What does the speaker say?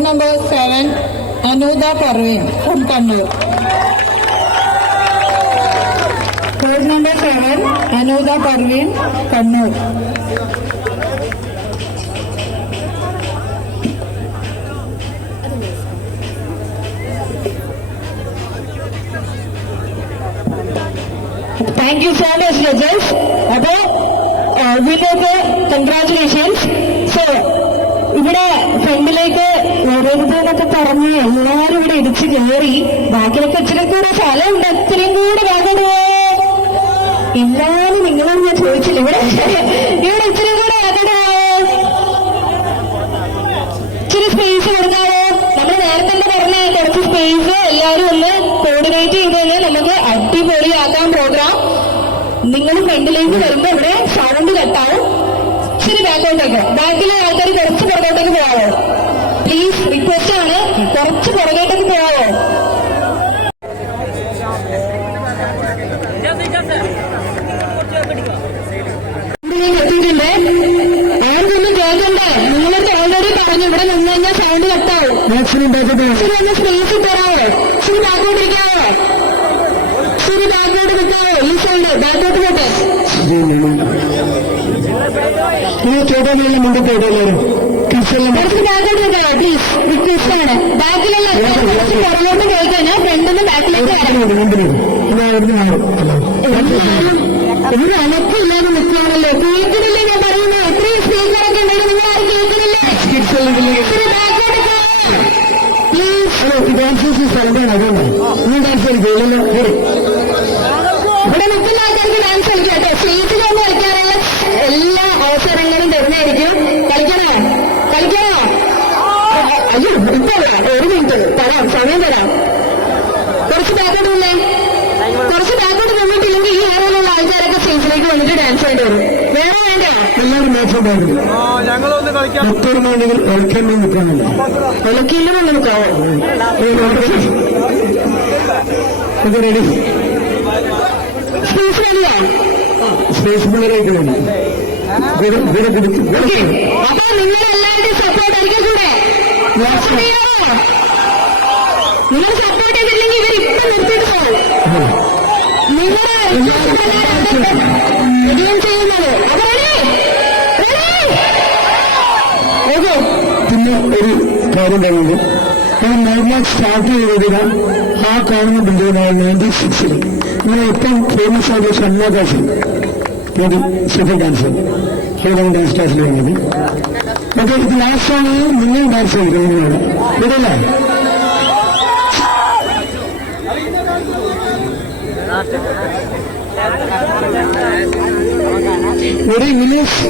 number 7, Anuda Parveen from Kannur. Code number 7, Anuda Parveen, Kannur. Thank you so much, judges. Congratulations. So, ഇവിടെ ഫ്രണ്ടിലേക്ക് വരരുതെന്നൊക്കെ പറഞ്ഞ് എല്ലാവരും ഇവിടെ ഇടിച്ചു കയറി. ബാക്കിയൊക്കെ ഇച്ചിരി കൂടെ സ്ഥലമുണ്ട്, ഇത്തിരിയും കൂടെ വേഗം എല്ലാവരും നിങ്ങളോട് ഞാൻ ചോദിച്ചില്ല. ഇവിടെ ഇച്ചിരി കൂടെ വേഗം ഇച്ചിരി സ്പേസ് കൊടുക്കാവോ? നമ്മൾ നേരത്തെ പറഞ്ഞ കുറച്ച് സ്പേസ് എല്ലാവരും ഒന്ന് കോർഡിനേറ്റ് ചെയ്ത് കഴിഞ്ഞാൽ നമുക്ക് അടിപൊളിയാക്കാം പ്രോഗ്രാം. നിങ്ങൾ ഫ്രണ്ടിലേക്ക് വരുമ്പോ ഇവിടെ സൗണ്ട് കട്ടാവും. ഇച്ചിരി ബാക്കോട്ടേക്ക്, ബാക്കിലെ ആൾക്കാർ കുറച്ച് പുറകോട്ടേക്ക് പോകാവോ? പ്ലീസ് റിക്വസ്റ്റ് ആണ്, കുറച്ച് പുറകോട്ടേക്ക് പോകാവോ? എത്തിയിട്ടുണ്ട്. ആർക്കൊന്നും കേൾക്കണ്ടേ? നിങ്ങളടുത്ത് ഓൾറെഡി പറഞ്ഞു ഇവിടെ നിന്ന് കഴിഞ്ഞാൽ സൗണ്ട് കട്ടാവും. ഇച്ചിരി ഒന്ന് സ്പേസ് തരാവോ? ഇച്ചിരി ബാക്കോട്ടിരിക്കാവോ? ഇച്ചിരി ബാക്കോട്ട് നിൽക്കാവോ? ഈ സൗണ്ട് ബാക്കോട്ട് പോട്ടെ. കുറച്ച് ബാക്കോട്ട് നിൽക്കാവോ പ്ലീസ്? റിക്വസ്റ്റ് ആണ്. ബാക്കിലുള്ള പുറകോട്ട് പോയി കഴിഞ്ഞാൽ ഫ്രണ്ടിന്ന് ബാക്കിലേക്ക് ഒരു അനക്കില്ലാതെ നിൽക്കുകയാണല്ലോ. കേൾക്കുന്നില്ലേ ഞാൻ പറയുന്നത്? എത്രയും സ്പീക്കറൊക്കെ ഉണ്ടെങ്കിൽ നിങ്ങൾ ആരും കേൾക്കുന്നില്ല. ഇവിടെ നിൽക്കുന്ന ആൾക്കാർക്ക് ഡാൻസ് കളിക്കാം കേട്ടോ. സ്റ്റേജിൽ ഒന്ന് കളിക്കാനുള്ള എല്ലാ അവസരങ്ങളും തരുന്നതായിരിക്കും. കളിക്കണോ? അയ്യോ ഇപ്പൊ ഒരു മിനിറ്റ് തരാം, സമയം തരാം. കുറച്ച് ബാക്കോട്ട് നിന്നേ. കുറച്ച് ബാക്കോട്ട് നിന്നിട്ടില്ലെങ്കിൽ ഈ ഏറിലുള്ള ആൾക്കാരൊക്കെ സ്റ്റേജിലേക്ക് വന്നിട്ട് ഡാൻസ് ആയിട്ട് വരും. വേറെ വേണ്ട എല്ലാവരും മാച്ചുണ്ടായിരുന്നു. കളിക്കില്ലെന്ന് നമുക്കാവോ? റെഡി? സ്പേസ് റെഡിയാ? സ്പേസ് പിള്ളേരായിട്ട് വേണം. അപ്പൊ നിങ്ങളെല്ലാവരുടെയും സപ്പോർട്ട് എനിക്ക് കൂടെ. നിങ്ങൾ സപ്പോർട്ട് ചെയ്തില്ലെങ്കിൽ ഇവരിപ്പം നിർത്തിയിട്ട് പോകും. നിങ്ങള് ചെയ്യുന്നത് പിന്നെ ഒരു കാര്യം പറയുന്നത്, നമ്മൾ സ്റ്റാർട്ട് ചെയ്തതിന് ആ കാണുന്ന ബിൽഡിംഗാണ് 96 നമ്മൾ ഇപ്പം ഫേമസ് ആയിട്ടുള്ള ഷൺമുഖാസ് സൂപ്പർ ഡാൻസർ ഡാൻസ് ക്ലാസ്സിൽ വന്നത്. ഓക്കെ, ഇത് ലാസ്റ്റാണ് നിങ്ങൾ ഡാൻസ് കളിക്കുന്നത് ഇതല്ലേ? ഒരു ഇംഗ്ലീഷ്